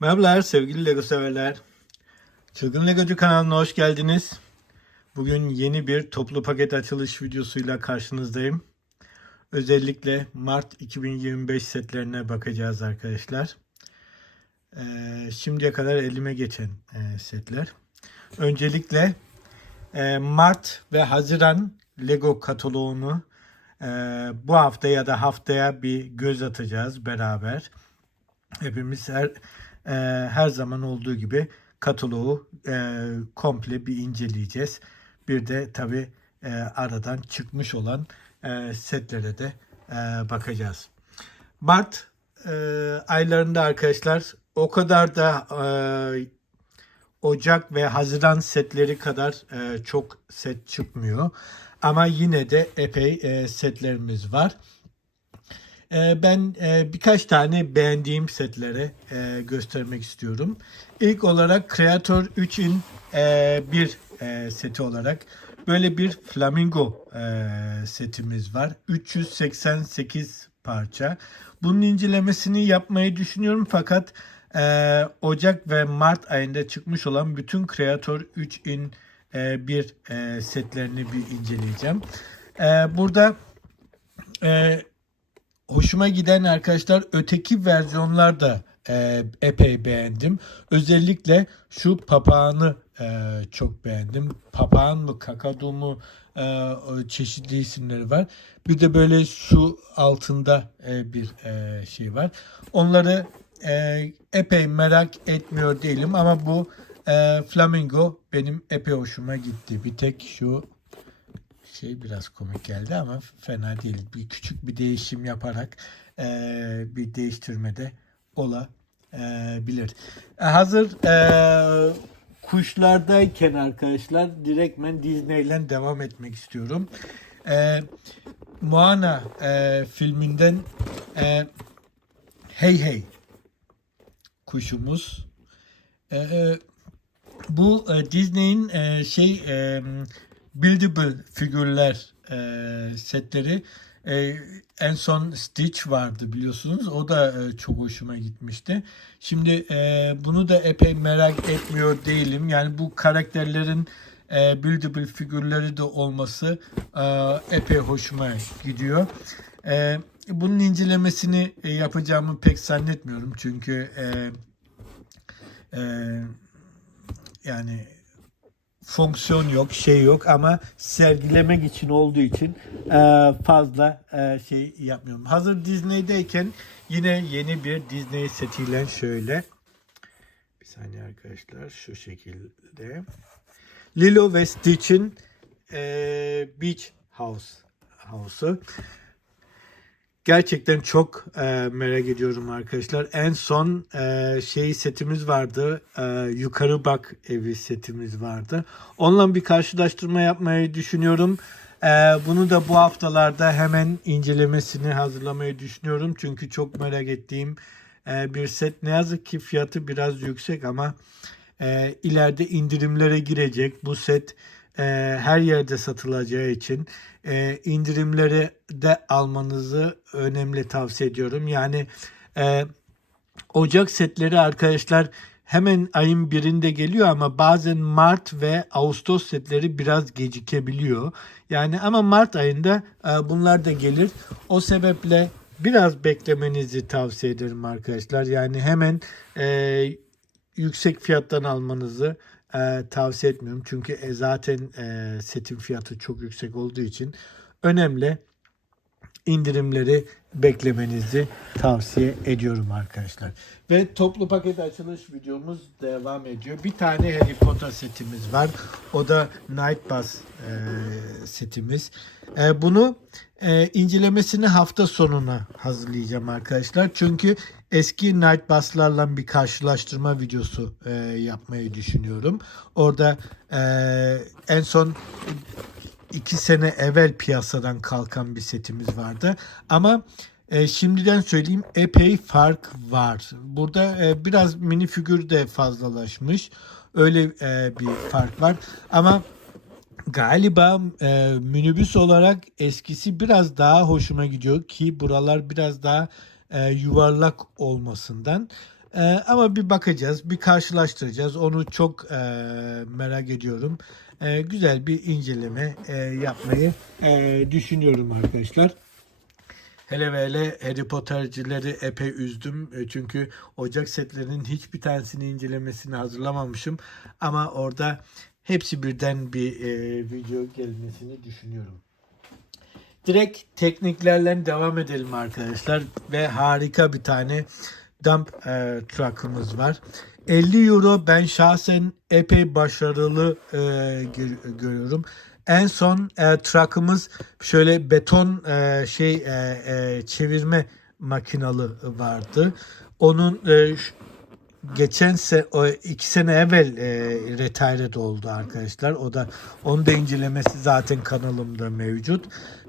Merhabalar sevgili Lego severler. Çılgın Legocu kanalına hoş geldiniz. Bugün yeni bir toplu paket açılış videosuyla karşınızdayım. Özellikle Mart 2025 setlerine bakacağız arkadaşlar. Ee, şimdiye kadar elime geçen e, setler. Öncelikle e, Mart ve Haziran Lego kataloğunu e, bu hafta ya da haftaya bir göz atacağız beraber. Hepimiz her e, her zaman olduğu gibi kataloğu e, komple bir inceleyeceğiz. Bir de tabi aradan çıkmış olan e, setlere de e, bakacağız. Mart e, aylarında arkadaşlar o kadar da e, Ocak ve Haziran setleri kadar e, çok set çıkmıyor. Ama yine de epey e, setlerimiz var. E, ben e, birkaç tane beğendiğim setleri e, göstermek istiyorum. İlk olarak Creator 3'in e, bir e, seti olarak böyle bir flamingo setimiz var. 388 parça. Bunun incelemesini yapmayı düşünüyorum fakat e, Ocak ve Mart ayında çıkmış olan bütün Creator 3'in e, bir e, setlerini bir inceleyeceğim. E, burada e, hoşuma giden arkadaşlar öteki versiyonlar da e, epey beğendim. Özellikle şu papağanı e, çok beğendim. Papağan mı kakadu mu e, çeşitli isimleri var. Bir de böyle şu altında e, bir e, şey var. Onları e, epey merak etmiyor değilim ama bu e, flamingo benim epey hoşuma gitti. Bir tek şu şey biraz komik geldi ama fena değil. Bir küçük bir değişim yaparak e, bir değiştirmede olabilir. E, hazır e, kuşlardayken arkadaşlar direktmen Disney ile devam etmek istiyorum. E, Moana e, filminden e, Hey Hey kuşumuz. E, e, bu e, Disney'in e, şey e, buildable figürler e, setleri e, en son Stitch vardı biliyorsunuz. O da e, çok hoşuma gitmişti. Şimdi e, bunu da epey merak etmiyor değilim. Yani bu karakterlerin e, buildable figürleri de olması e, epey hoşuma gidiyor. E, bunun incelemesini e, yapacağımı pek zannetmiyorum. Çünkü e, e, yani fonksiyon yok, şey yok ama sergilemek için olduğu için e, fazla e, şey yapmıyorum. Hazır Disney'deyken yine yeni bir Disney setiyle şöyle bir saniye arkadaşlar şu şekilde Lilo ve Stitch'in e, Beach House House'u. Gerçekten çok e, merak ediyorum arkadaşlar. En son e, şey setimiz vardı. E, yukarı bak evi setimiz vardı. Onunla bir karşılaştırma yapmayı düşünüyorum. E, bunu da bu haftalarda hemen incelemesini hazırlamayı düşünüyorum. Çünkü çok merak ettiğim e, bir set. Ne yazık ki fiyatı biraz yüksek ama e, ileride indirimlere girecek. Bu set e, her yerde satılacağı için e, indirimleri de almanızı önemli tavsiye ediyorum. Yani e, Ocak setleri arkadaşlar hemen ayın birinde geliyor ama bazen Mart ve Ağustos setleri biraz gecikebiliyor. Yani ama Mart ayında e, bunlar da gelir. O sebeple biraz beklemenizi tavsiye ederim arkadaşlar. Yani hemen e, yüksek fiyattan almanızı e, tavsiye etmiyorum. Çünkü e, zaten e, setin fiyatı çok yüksek olduğu için önemli indirimleri beklemenizi tavsiye ediyorum arkadaşlar. Ve toplu paket açılış videomuz devam ediyor. Bir tane Harry Potter setimiz var. O da Night Bus e, setimiz. E, bunu e, incelemesini hafta sonuna hazırlayacağım arkadaşlar. Çünkü eski Night Bus'larla bir karşılaştırma videosu e, yapmayı düşünüyorum. Orada e, en son iki sene evvel piyasadan kalkan bir setimiz vardı. Ama e, şimdiden söyleyeyim epey fark var. Burada e, biraz mini figür de fazlalaşmış. Öyle e, bir fark var. Ama galiba e, minibüs olarak eskisi biraz daha hoşuma gidiyor ki buralar biraz daha e, yuvarlak olmasından. E, ama bir bakacağız, bir karşılaştıracağız. Onu çok e, merak ediyorum. E, güzel bir inceleme e, yapmayı e, düşünüyorum arkadaşlar. Hele ve hele Harry Potter'cileri epey üzdüm. E, Çünkü Ocak setlerinin hiçbir tanesini incelemesini hazırlamamışım. Ama orada hepsi birden bir e, video gelmesini düşünüyorum. Direkt tekniklerle devam edelim arkadaşlar. Ve harika bir tane dump e, truck'ımız var. 50 euro ben şahsen epey başarılı e, gör- görüyorum. En son e, truck'ımız şöyle beton e, şey e, e, çevirme makinalı vardı. Onun e, geçen se o iki sene evvel e, retired oldu arkadaşlar. O da onun da incelemesi zaten kanalımda mevcut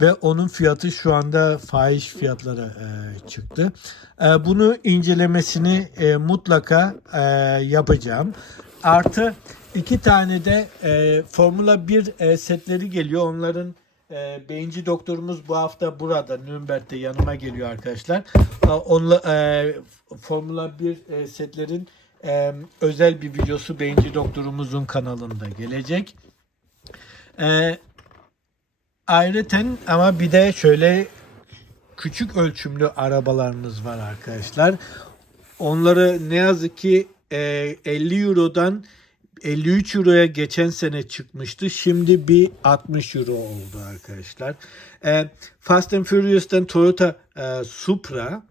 ve onun fiyatı şu anda fahiş fiyatlara e, çıktı. E, bunu incelemesini e, mutlaka e, yapacağım. Artı iki tane de e, Formula 1 e, setleri geliyor. Onların e, beyinci doktorumuz bu hafta burada Nürnberg'de yanıma geliyor arkadaşlar. E, onla, e, Formula 1 e, setlerin e, özel bir videosu beyinci doktorumuzun kanalında gelecek. E, ayrıca ama bir de şöyle küçük ölçümlü arabalarımız var arkadaşlar. Onları ne yazık ki e, 50 Euro'dan 53 Euro'ya geçen sene çıkmıştı. Şimdi bir 60 Euro oldu arkadaşlar. Fast and Furious'tan Toyota Supra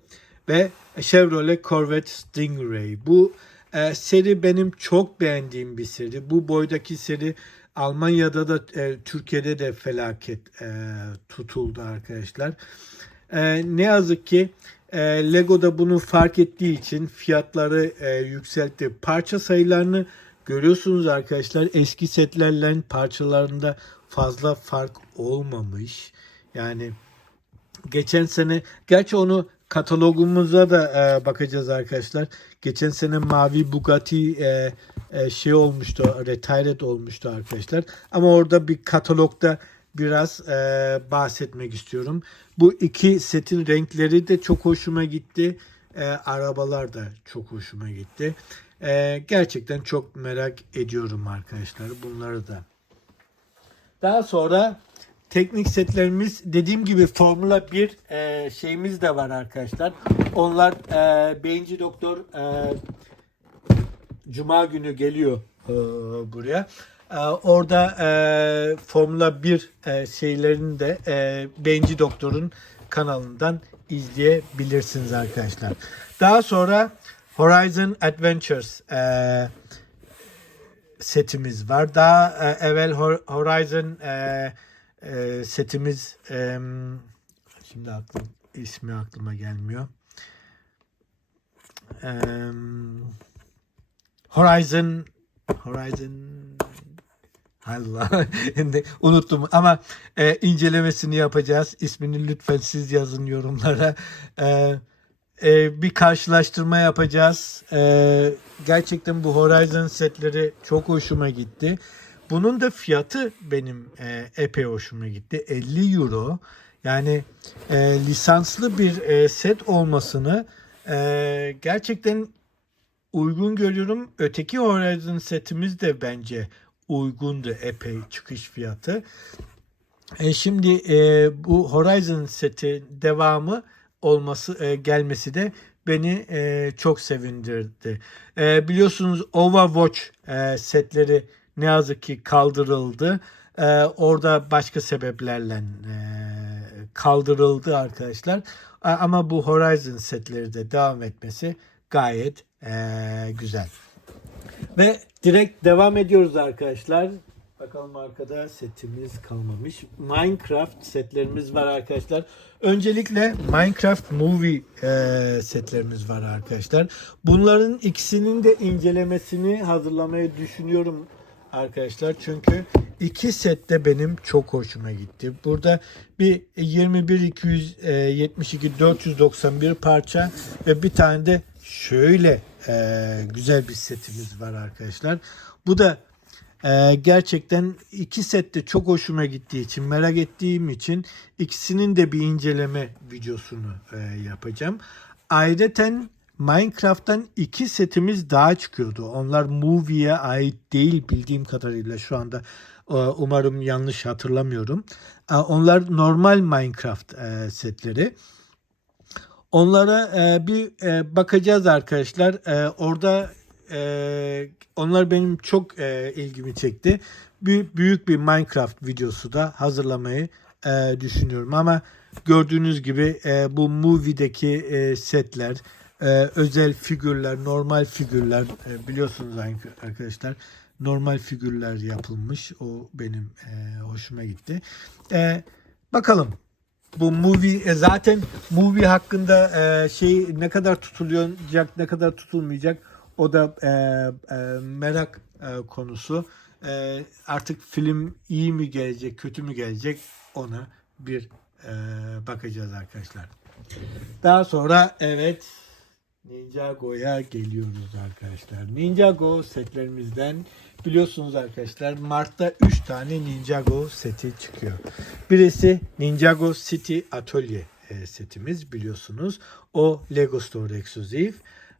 ve Chevrolet Corvette Stingray. Bu e, seri benim çok beğendiğim bir seri. Bu boydaki seri Almanya'da da e, Türkiye'de de felaket e, tutuldu arkadaşlar. E, ne yazık ki e, Lego da bunu fark ettiği için fiyatları e, yükseltti. Parça sayılarını görüyorsunuz arkadaşlar. Eski setlerle parçalarında fazla fark olmamış. Yani geçen sene gerçi onu katalogumuza da e, bakacağız arkadaşlar. Geçen sene mavi Bugatti e, e, şey olmuştu, retired olmuştu arkadaşlar. Ama orada bir katalogda biraz e, bahsetmek istiyorum. Bu iki setin renkleri de çok hoşuma gitti. E, arabalar da çok hoşuma gitti. E, gerçekten çok merak ediyorum arkadaşlar bunları da. Daha sonra teknik setlerimiz dediğim gibi Formula 1 e, şeyimiz de var arkadaşlar. Onlar e, Beyinci Doktor e, Cuma günü geliyor e, buraya. E, orada e, Formula 1 e, şeylerini de e, Beyinci Doktor'un kanalından izleyebilirsiniz arkadaşlar. Daha sonra Horizon Adventures e, setimiz var. Daha e, evvel Hor- Horizon e, e, setimiz e, şimdi aklım ismi aklıma gelmiyor. E, Horizon Horizon Allah unuttum ama e, incelemesini yapacağız. İsmini lütfen siz yazın yorumlara. E, e, bir karşılaştırma yapacağız. E, gerçekten bu Horizon setleri çok hoşuma gitti. Bunun da fiyatı benim e, epey hoşuma gitti. 50 euro. Yani e, lisanslı bir e, set olmasını e, gerçekten uygun görüyorum. Öteki Horizon setimiz de bence uygundu epey çıkış fiyatı. E, şimdi e, bu Horizon seti devamı olması e, gelmesi de beni e, çok sevindirdi. E, biliyorsunuz Overwatch e, setleri ne yazık ki kaldırıldı. E, orada başka sebeplerle e, kaldırıldı arkadaşlar. Ama bu Horizon setleri de devam etmesi gayet e, güzel. Ve direkt devam ediyoruz arkadaşlar. Bakalım arkada setimiz kalmamış. Minecraft setlerimiz var arkadaşlar. Öncelikle Minecraft Movie e, setlerimiz var arkadaşlar. Bunların ikisinin de incelemesini hazırlamayı düşünüyorum arkadaşlar. Çünkü iki sette benim çok hoşuma gitti. Burada bir 21 272 491 parça ve bir tane de şöyle e, güzel bir setimiz var arkadaşlar. Bu da e, gerçekten iki sette çok hoşuma gittiği için merak ettiğim için ikisinin de bir inceleme videosunu e, yapacağım. Ayrıca Minecraft'tan iki setimiz daha çıkıyordu. Onlar Movie'ye ait değil bildiğim kadarıyla şu anda. Ee, Umarım yanlış hatırlamıyorum. Ee, Onlar normal Minecraft e, setleri. Onlara e, bir e, bakacağız arkadaşlar. Orada onlar benim çok ilgimi çekti. Büyük, bir Minecraft videosu da hazırlamayı düşünüyorum. Ama gördüğünüz gibi bu movie'deki setler, e, özel figürler, normal figürler e, biliyorsunuz arkadaşlar normal figürler yapılmış. O benim e, hoşuma gitti. E, bakalım bu movie e, zaten movie hakkında e, şey ne kadar tutulacak ne kadar tutulmayacak o da e, e, merak e, konusu. E, artık film iyi mi gelecek kötü mü gelecek ona bir e, bakacağız arkadaşlar. Daha sonra evet Ninjago'ya geliyoruz arkadaşlar. Ninjago setlerimizden biliyorsunuz arkadaşlar Mart'ta 3 tane Ninjago seti çıkıyor. Birisi Ninjago City Atölye e, setimiz biliyorsunuz. O Lego Store ekskluzif.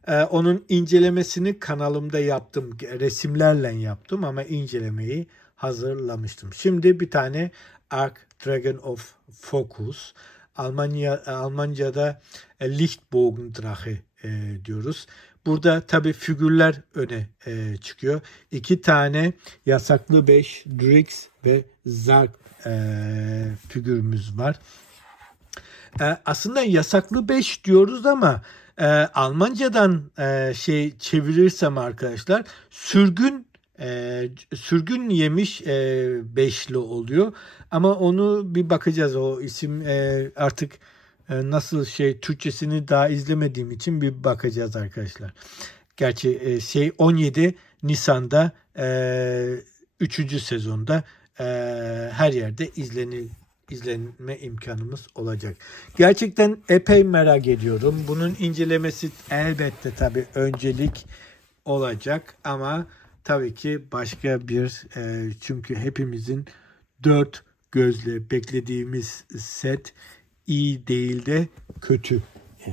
E, onun incelemesini kanalımda yaptım. Resimlerle yaptım ama incelemeyi hazırlamıştım. Şimdi bir tane Ark Dragon of Focus. Almanya Almanca'da Lichtbogendrache e, diyoruz. Burada tabi figürler öne e, çıkıyor. İki tane yasaklı 5 Drix ve Zark e, figürümüz var. E, aslında yasaklı 5 diyoruz ama e, Almancadan e, şey çevirirsem arkadaşlar sürgün e, sürgün yemiş e, beşli oluyor. Ama onu bir bakacağız. O isim e, artık nasıl şey Türkçesini daha izlemediğim için bir bakacağız arkadaşlar. Gerçi e, şey 17 Nisan'da e, 3. sezonda e, her yerde izlenil izlenme imkanımız olacak. Gerçekten epey merak ediyorum. Bunun incelemesi elbette tabii öncelik olacak ama tabii ki başka bir e, çünkü hepimizin dört gözle beklediğimiz set iyi değil de kötü e,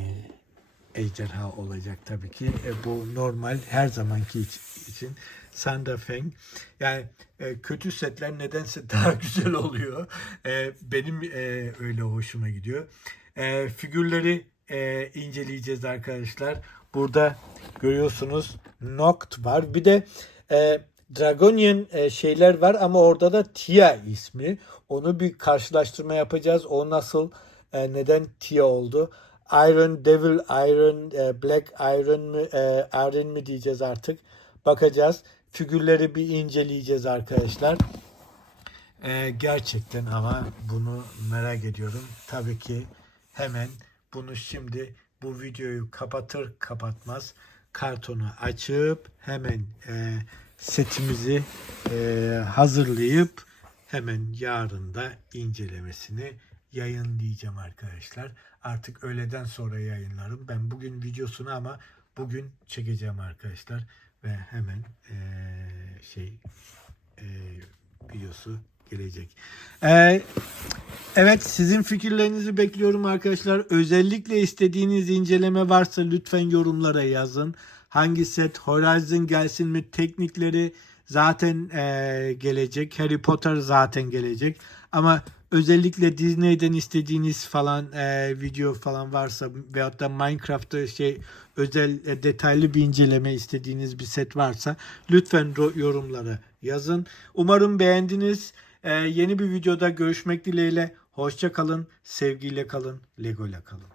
ejderha olacak tabii ki. E, bu normal her zamanki iç- için. Sandafeng. Yani e, kötü setler nedense daha güzel oluyor. E, benim e, öyle hoşuma gidiyor. E, figürleri e, inceleyeceğiz arkadaşlar. Burada görüyorsunuz Noct var. Bir de e, Dragonian e, şeyler var ama orada da Tia ismi. Onu bir karşılaştırma yapacağız. O nasıl e, neden Tia oldu? Iron Devil, Iron, e, Black Iron mı, e, Iron mi diyeceğiz artık. Bakacağız. Figürleri bir inceleyeceğiz arkadaşlar. E, gerçekten ama bunu merak ediyorum. Tabii ki hemen bunu şimdi bu videoyu kapatır kapatmaz kartonu açıp hemen e, setimizi e, hazırlayıp hemen yarın da incelemesini yayınlayacağım arkadaşlar. Artık öğleden sonra yayınlarım. Ben bugün videosunu ama bugün çekeceğim arkadaşlar ve hemen e, şey e, videosu gelecek. E, evet sizin fikirlerinizi bekliyorum arkadaşlar. Özellikle istediğiniz inceleme varsa lütfen yorumlara yazın. Hangi set Horizon gelsin mi teknikleri zaten e, gelecek. Harry Potter zaten gelecek. Ama özellikle Disney'den istediğiniz falan e, video falan varsa veyahut da Minecraft'ta şey özel e, detaylı bir inceleme istediğiniz bir set varsa lütfen yorumlara yazın. Umarım beğendiniz. E, yeni bir videoda görüşmek dileğiyle. Hoşça kalın, sevgiyle kalın, Lego ile kalın.